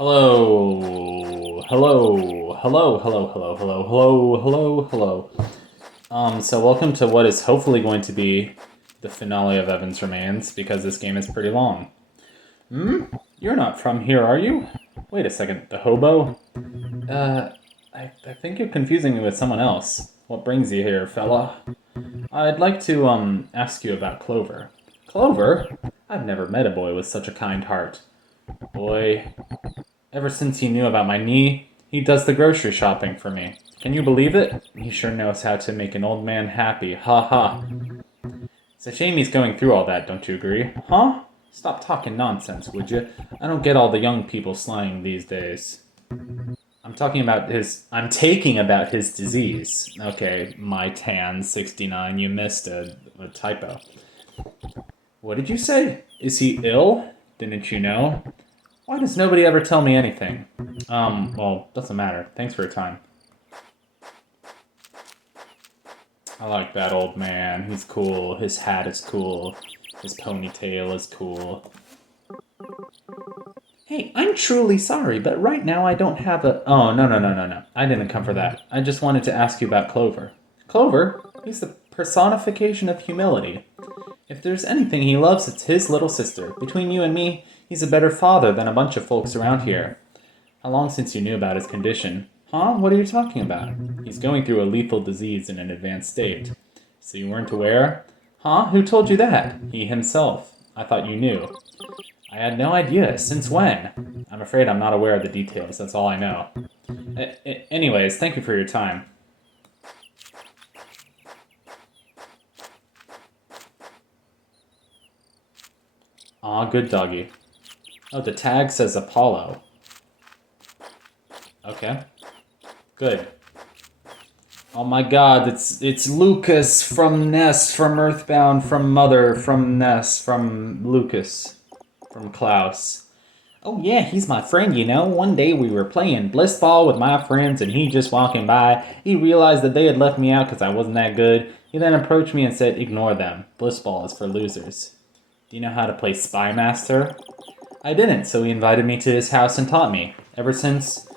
Hello, hello, hello, hello, hello, hello, hello, hello, hello. So welcome to what is hopefully going to be the finale of Evans Remains, because this game is pretty long. You're not from here, are you? Wait a second, the hobo? I think you're confusing me with someone else. What brings you here, fella? I'd like to, ask you about Clover. Clover? I've never met a boy with such a kind heart. Boy, ever since he knew about my knee, he does the grocery shopping for me. Can you believe it? He sure knows how to make an old man happy. Ha ha. It's a shame he's going through all that, don't you agree? Huh? Stop talking nonsense, would you? I don't get all the young people slang these days. I'm taking about his disease. Okay, my tan 69, you missed a typo. What did you say? Is he ill? Didn't you know? Why does nobody ever tell me anything? Well, doesn't matter. Thanks for your time. I like that old man. He's cool. His hat is cool. His ponytail is cool. Hey, I'm truly sorry, but right now I don't have a... Oh, no. I didn't come for that. I just wanted to ask you about Clover. Clover? He's the personification of humility. If there's anything he loves, it's his little sister. Between you and me, he's a better father than a bunch of folks around here. How long since you knew about his condition? Huh? What are you talking about? He's going through a lethal disease in an advanced state. So you weren't aware? Huh? Who told you that? He himself. I thought you knew. I had no idea. Since when? I'm afraid I'm not aware of the details. That's all I know. Anyways, thank you for your time. Aw, good doggy. Oh, the tag says Apollo. Okay. Good. Oh my god, it's Lucas from Ness, from Earthbound, from Mother, from Ness, from Lucas, from Klaus. Oh yeah, he's my friend, you know. One day we were playing Blissball with my friends and he just walking by. He realized that they had left me out because I wasn't that good. He then approached me and said, ignore them. Blissball is for losers. Do you know how to play Spy Master? I didn't, so he invited me to his house and taught me. Ever since,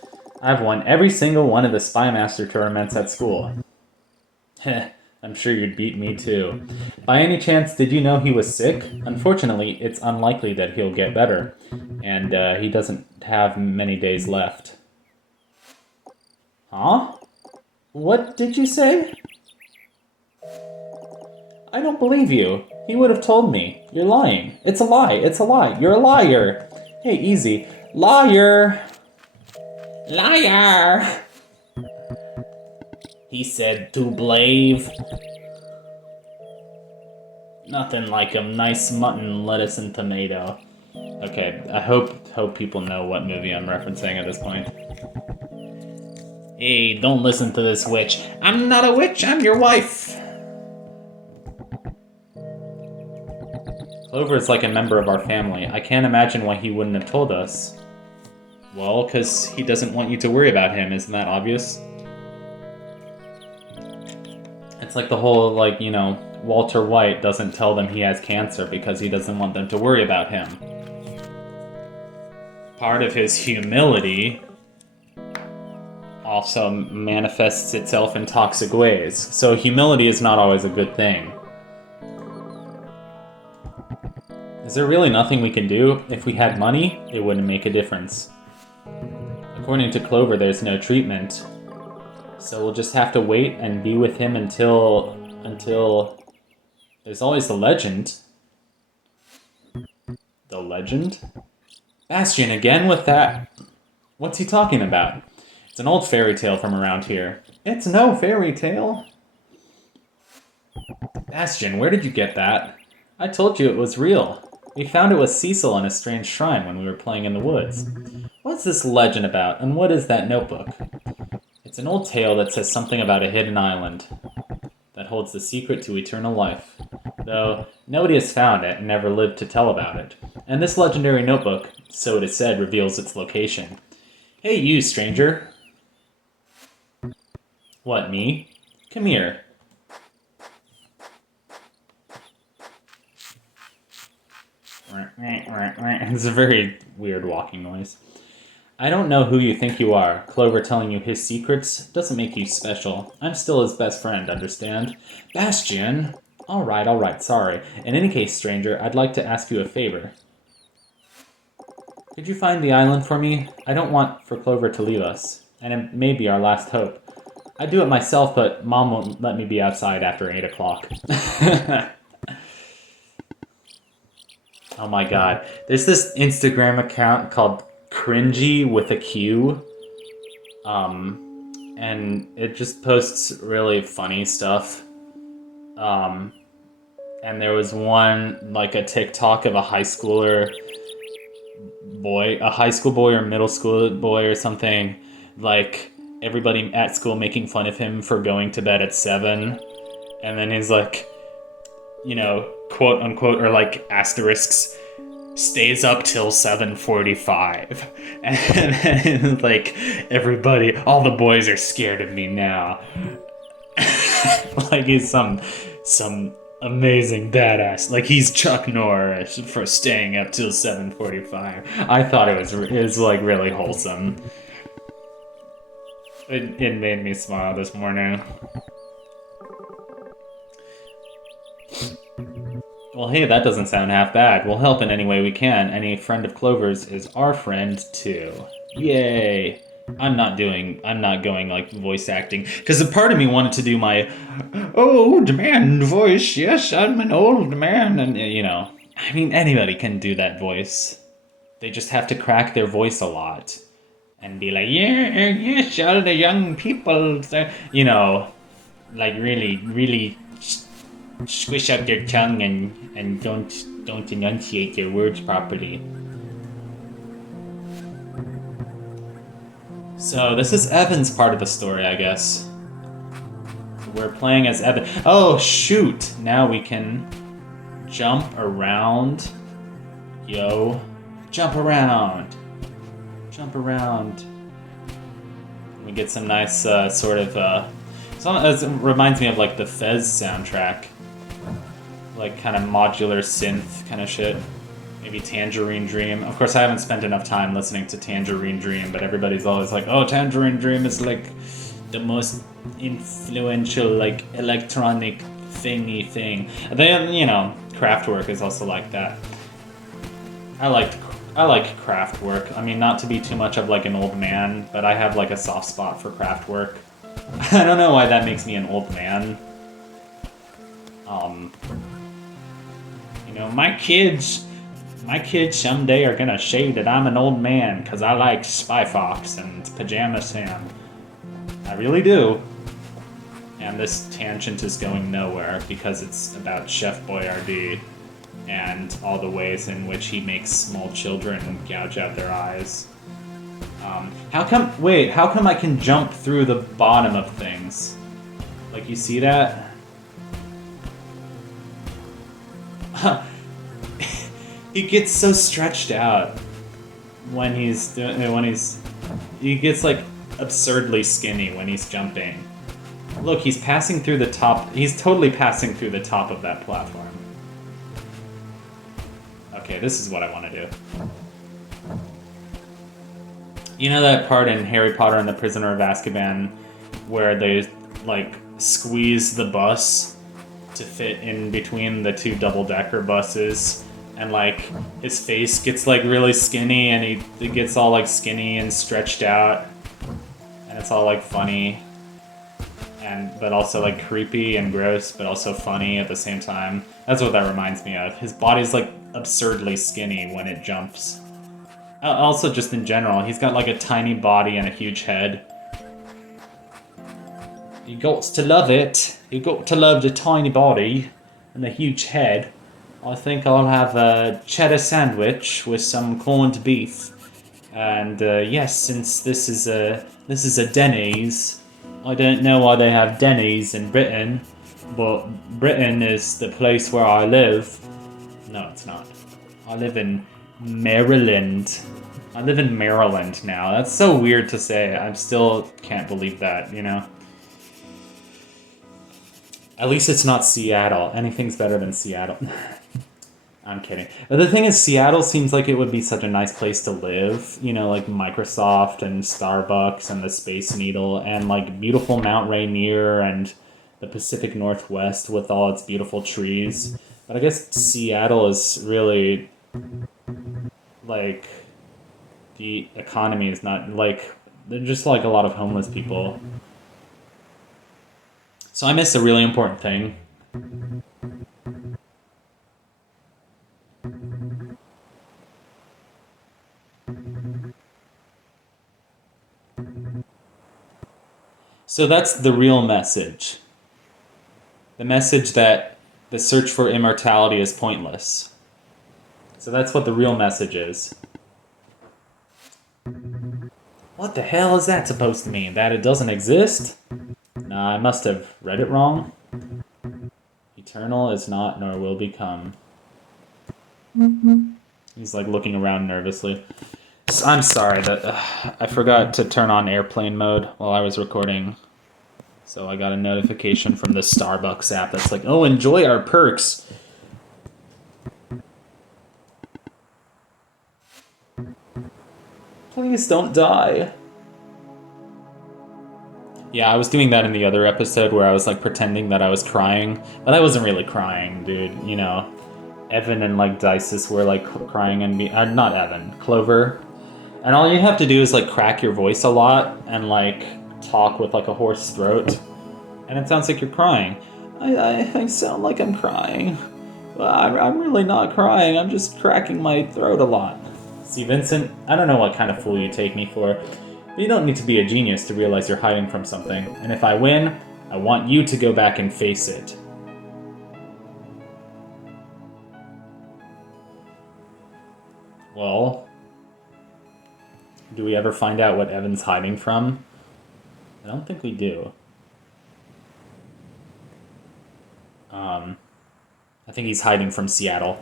I've won every single one of the Spy Master tournaments at school. Heh, I'm sure you'd beat me too. By any chance, did you know he was sick? Unfortunately, it's unlikely that he'll get better, and he doesn't have many days left. Huh? What did you say? I don't believe you. He would have told me. You're lying. It's a lie. It's a lie. You're a liar. Hey, easy. Liar! Liar! He said to Blave. Nothing like a nice mutton, lettuce, and tomato. Okay, I hope people know what movie I'm referencing at this point. Hey, don't listen to this witch. I'm not a witch, I'm your wife! Clover is like a member of our family. I can't imagine why he wouldn't have told us. Well, because he doesn't want you to worry about him, isn't that obvious? It's like the whole, like, you know, Walter White doesn't tell them he has cancer because he doesn't want them to worry about him. Part of his humility also manifests itself in toxic ways. So humility is not always a good thing. Is there really nothing we can do? If we had money, it wouldn't make a difference. According to Clover, there's no treatment. So we'll just have to wait and be with him until... There's always the legend. The legend? Bastion again with that... What's he talking about? It's an old fairy tale from around here. It's no fairy tale. Bastion, where did you get that? I told you it was real. We found it with Cecil in a strange shrine when we were playing in the woods. What's this legend about, and what is that notebook? It's an old tale that says something about a hidden island that holds the secret to eternal life. Though nobody has found it and never lived to tell about it. And this legendary notebook, so it is said, reveals its location. Hey you, stranger. What, me? Come here. It's a very weird walking noise. I don't know who you think you are. Clover telling you his secrets doesn't make you special. I'm still his best friend, understand? Bastion! Alright, sorry. In any case, stranger, I'd like to ask you a favor. Could you find the island for me? I don't want for Clover to leave us, and it may be our last hope. I'd do it myself, but Mom won't let me be outside after 8 o'clock. Oh my god. There's this Instagram account called Cringy with a Q. And it just posts really funny stuff. And there was one, like a TikTok of a high school boy or middle school boy or something, like everybody at school making fun of him for going to bed at 7, and then he's like, you know, quote unquote, or like asterisks, stays up till 7:45, and like everybody, all the boys are scared of me now. Like he's some amazing badass. Like he's Chuck Norris for staying up till 7:45. I thought it was like really wholesome. It made me smile this morning. Well, hey, that doesn't sound half bad. We'll help in any way we can. Any friend of Clover's is our friend too. Yay! I'm not going like voice acting, because a part of me wanted to do my old man voice. Yes, I'm an old man, and you know, I mean, anybody can do that voice. They just have to crack their voice a lot and be like, yeah, yes, all the young people, you know, like really squish out their tongue and don't enunciate their words properly. So this is Evan's part of the story, I guess. We're playing as Evan. Oh shoot! Now we can jump around. Yo, jump around. Jump around. We get some nice sort of. It reminds me of like the Fez soundtrack, like kind of modular synth kind of shit. Maybe Tangerine Dream. Of course, I haven't spent enough time listening to Tangerine Dream, but everybody's always like, "Oh, Tangerine Dream is like the most influential like electronic thingy thing." Then you know, Kraftwerk is also like that. I like Kraftwerk. I mean, not to be too much of like an old man, but I have like a soft spot for Kraftwerk. I don't know why that makes me an old man. You know, my kids someday are gonna say that I'm an old man because I like Spy Fox and Pajama Sam. I really do. And this tangent is going nowhere because it's about Chef Boyardee and all the ways in which he makes small children gouge out their eyes. How come I can jump through the bottom of things? Like, you see that? He gets so stretched out when he gets like absurdly skinny when he's jumping. Look, he's passing through the top. He's totally passing through the top of that platform. Okay, this is what I want to do. You know that part in Harry Potter and the Prisoner of Azkaban where they like squeeze the bus to fit in between the two double-decker buses, and like his face gets like really skinny, and he gets all like skinny and stretched out, and it's all like funny, but also like creepy and gross, but also funny at the same time. That's what that reminds me of. His body's like absurdly skinny when it jumps. Also, just in general, he's got like a tiny body and a huge head. You got to love it. You got to love the tiny body and the huge head. I think I'll have a cheddar sandwich with some corned beef. And yes, since this is a Denny's, I don't know why they have Denny's in Britain, but Britain is the place where I live. No, it's not. I live in Maryland. I live in Maryland now. That's so weird to say. I still can't believe that, you know? At least it's not Seattle. Anything's better than Seattle. I'm kidding. But the thing is, Seattle seems like it would be such a nice place to live. You know, like Microsoft and Starbucks and the Space Needle and like beautiful Mount Rainier and the Pacific Northwest with all its beautiful trees. But I guess Seattle is really like the economy is not like there's just like a lot of homeless people. So I missed a really important thing. So that's the real message. The message that the search for immortality is pointless. So that's what the real message is. What the hell is that supposed to mean? That it doesn't exist? Nah, I must have read it wrong. Eternal is not nor will become. He's like looking around nervously. I'm sorry that I forgot to turn on airplane mode while I was recording. So I got a notification from the Starbucks app that's like, oh, enjoy our perks. Please don't die. Yeah, I was doing that in the other episode where I was like pretending that I was crying, but I wasn't really crying, dude. You know, Evan and like Dices were like crying and not Evan, Clover. And all you have to do is like crack your voice a lot and like talk with like a hoarse throat, and it sounds like you're crying. I sound like I'm crying. Well, I'm really not crying. I'm just cracking my throat a lot. See, Vincent, I don't know what kind of fool you take me for, but you don't need to be a genius to realize you're hiding from something. And if I win, I want you to go back and face it. Well, do we ever find out what Evan's hiding from? I don't think we do. I think he's hiding from Seattle.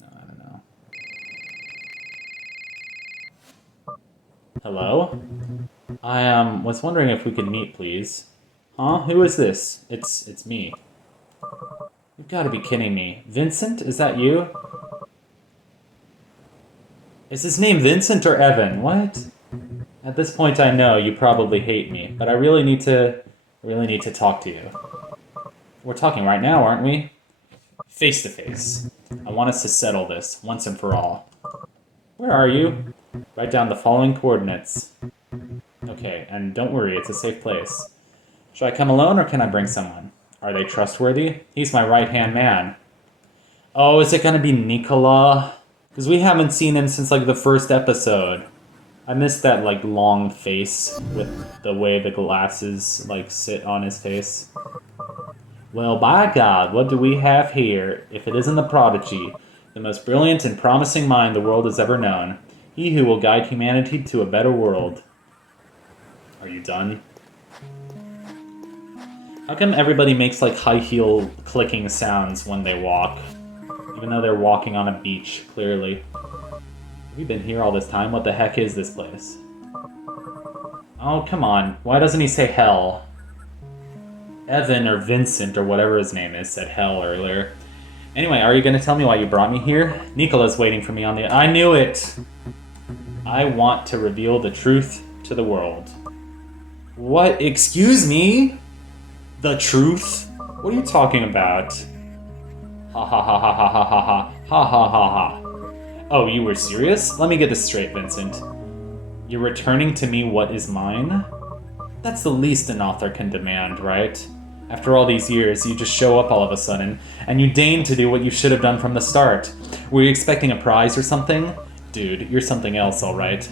No, I don't know. Hello? I was wondering if we could meet, please. Huh? Who is this? It's me. You've got to be kidding me. Vincent? Is that you? Is his name Vincent or Evan? What? At this point I know you probably hate me, but I really need to talk to you. We're talking right now, aren't we? Face to face. I want us to settle this, once and for all. Where are you? Write down the following coordinates. Okay, and don't worry, it's a safe place. Should I come alone or can I bring someone? Are they trustworthy? He's my right-hand man. Oh, is it gonna be Nikola? Because we haven't seen him since like the first episode. I missed that like long face with the way the glasses like sit on his face. Well, by God, what do we have here if it isn't the prodigy, the most brilliant and promising mind the world has ever known, he who will guide humanity to a better world. Are you done? How come everybody makes like high heel clicking sounds when they walk? Even though they're walking on a beach, clearly. Have you been here all this time? What the heck is this place? Oh, come on. Why doesn't he say hell? Evan or Vincent or whatever his name is said hell earlier. Anyway, are you going to tell me why you brought me here? Nikola's waiting for me on the... I knew it! I want to reveal the truth to the world. What? Excuse me? The truth? What are you talking about? Ha ha ha ha ha ha ha ha ha ha ha ha. Oh, you were serious? Let me get this straight, Vincent. You're returning to me what is mine? That's the least an author can demand, right? After all these years, you just show up all of a sudden, and you deign to do what you should have done from the start. Were you expecting a prize or something? Dude, you're something else, alright?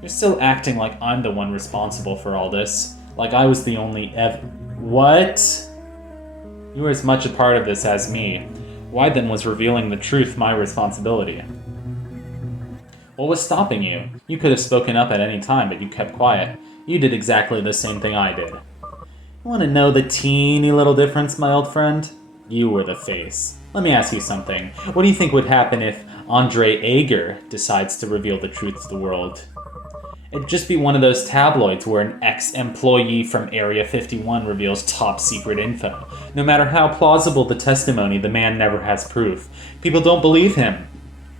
You're still acting like I'm the one responsible for all this. Like I was the only What? You were as much a part of this as me. Why then was revealing the truth my responsibility? What was stopping you? You could have spoken up at any time, but you kept quiet. You did exactly the same thing I did. You want to know the teeny little difference, my old friend? You were the face. Let me ask you something. What do you think would happen if Andre Ager decides to reveal the truth to the world? It'd just be one of those tabloids where an ex-employee from Area 51 reveals top-secret info. No matter how plausible the testimony, the man never has proof. People don't believe him.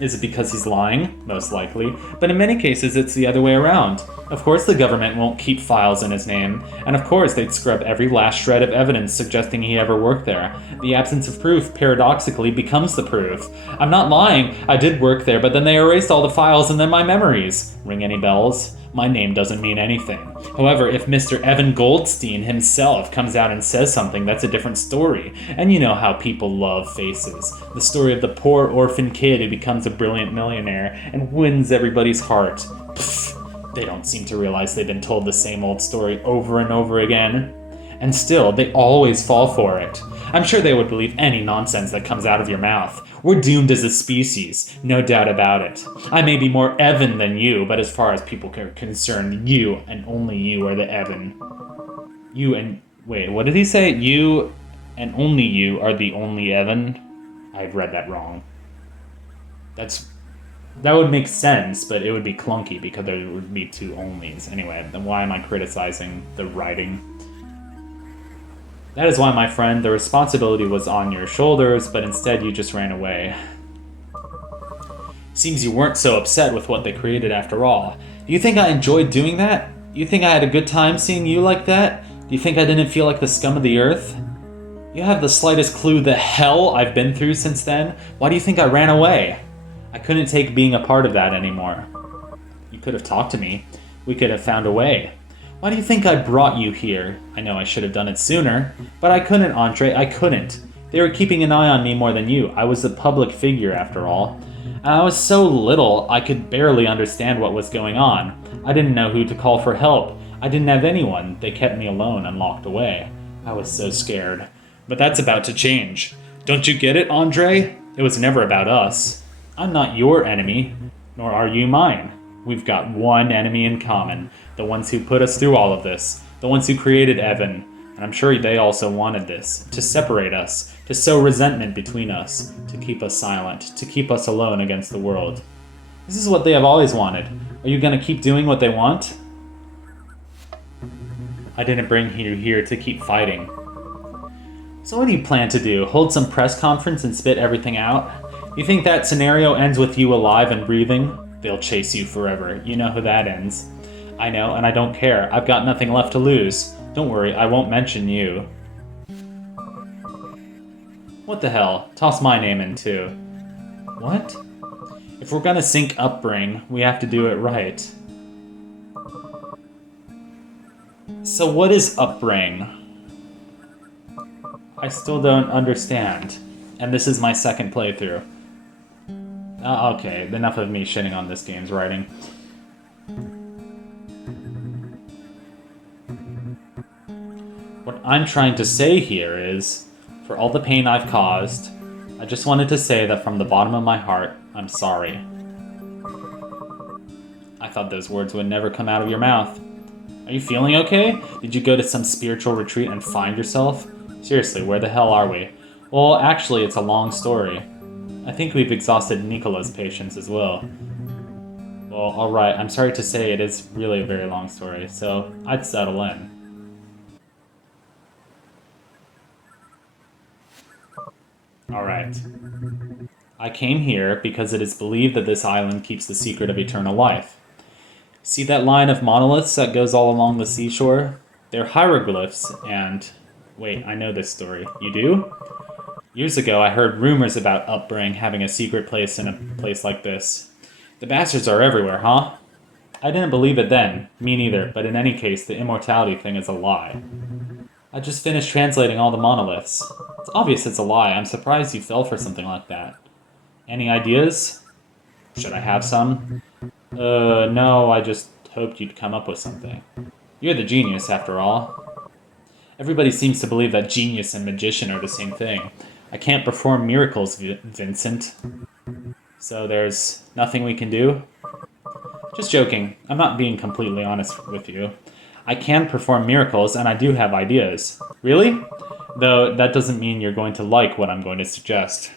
Is it because he's lying? Most likely. But in many cases, it's the other way around. Of course the government won't keep files in his name, and of course they'd scrub every last shred of evidence suggesting he ever worked there. The absence of proof, paradoxically, becomes the proof. I'm not lying, I did work there, but then they erased all the files and then my memories. Ring any bells? My name doesn't mean anything. However, if Mr. Evan Goldstein himself comes out and says something, that's a different story. And you know how people love faces. The story of the poor orphan kid who becomes a brilliant millionaire and wins everybody's heart. Pfft, they don't seem to realize they've been told the same old story over and over again. And still, they always fall for it. I'm sure they would believe any nonsense that comes out of your mouth. We're doomed as a species, no doubt about it. I may be more Evan than you, but as far as people are concerned, you and only you are the Evan. You and... wait, what did he say? You and only you are the only Evan? I've read that wrong. That would make sense, but it would be clunky because there would be two onlys. Anyway, then why am I criticizing the writing? That is why, my friend, the responsibility was on your shoulders, but instead you just ran away. Seems you weren't so upset with what they created after all. Do you think I enjoyed doing that? Do you think I had a good time seeing you like that? Do you think I didn't feel like the scum of the earth? You have the slightest clue the hell I've been through since then? Why do you think I ran away? I couldn't take being a part of that anymore. You could have talked to me. We could have found a way. Why do you think I brought you here? I know I should have done it sooner, but I couldn't, Andre, I couldn't. They were keeping an eye on me more than you. I was a public figure, after all. And I was so little, I could barely understand what was going on. I didn't know who to call for help. I didn't have anyone. They kept me alone and locked away. I was so scared. But that's about to change. Don't you get it, Andre? It was never about us. I'm not your enemy, nor are you mine. We've got one enemy in common. The ones who put us through all of this. The ones who created Evan. And I'm sure they also wanted this. To separate us. To sow resentment between us. To keep us silent. To keep us alone against the world. This is what they have always wanted. Are you going to keep doing what they want? I didn't bring you here to keep fighting. So what do you plan to do? Hold some press conference and spit everything out? You think that scenario ends with you alive and breathing? They'll chase you forever. You know who that ends. I know, and I don't care. I've got nothing left to lose. Don't worry, I won't mention you. What the hell? Toss my name in too. What? If we're gonna sync Upbring, we have to do it right. So what is Upbring? I still don't understand. And this is my second playthrough. Okay, enough of me shitting on this game's writing. What I'm trying to say here is, for all the pain I've caused, I just wanted to say that from the bottom of my heart, I'm sorry. I thought those words would never come out of your mouth. Are you feeling okay? Did you go to some spiritual retreat and find yourself? Seriously, where the hell are we? Well, actually, it's a long story. I think we've exhausted Nicola's patience as well. Well, alright, I'm sorry to say it is really a very long story, so I'd settle in. Alright. I came here because it is believed that this island keeps the secret of eternal life. See that line of monoliths that goes all along the seashore? They're hieroglyphs, and... Wait, I know this story. You do? Years ago, I heard rumors about Upbring having a secret place in a place like this. The bastards are everywhere, huh? I didn't believe it then. Me neither, but in any case, the immortality thing is a lie. I just finished translating all the monoliths. It's obvious it's a lie. I'm surprised you fell for something like that. Any ideas? Should I have some? No, I just hoped you'd come up with something. You're the genius, after all. Everybody seems to believe that genius and magician are the same thing. I can't perform miracles, Vincent. So there's nothing we can do? Just joking. I'm not being completely honest with you. I can perform miracles, and I do have ideas. Really? Though that doesn't mean you're going to like what I'm going to suggest.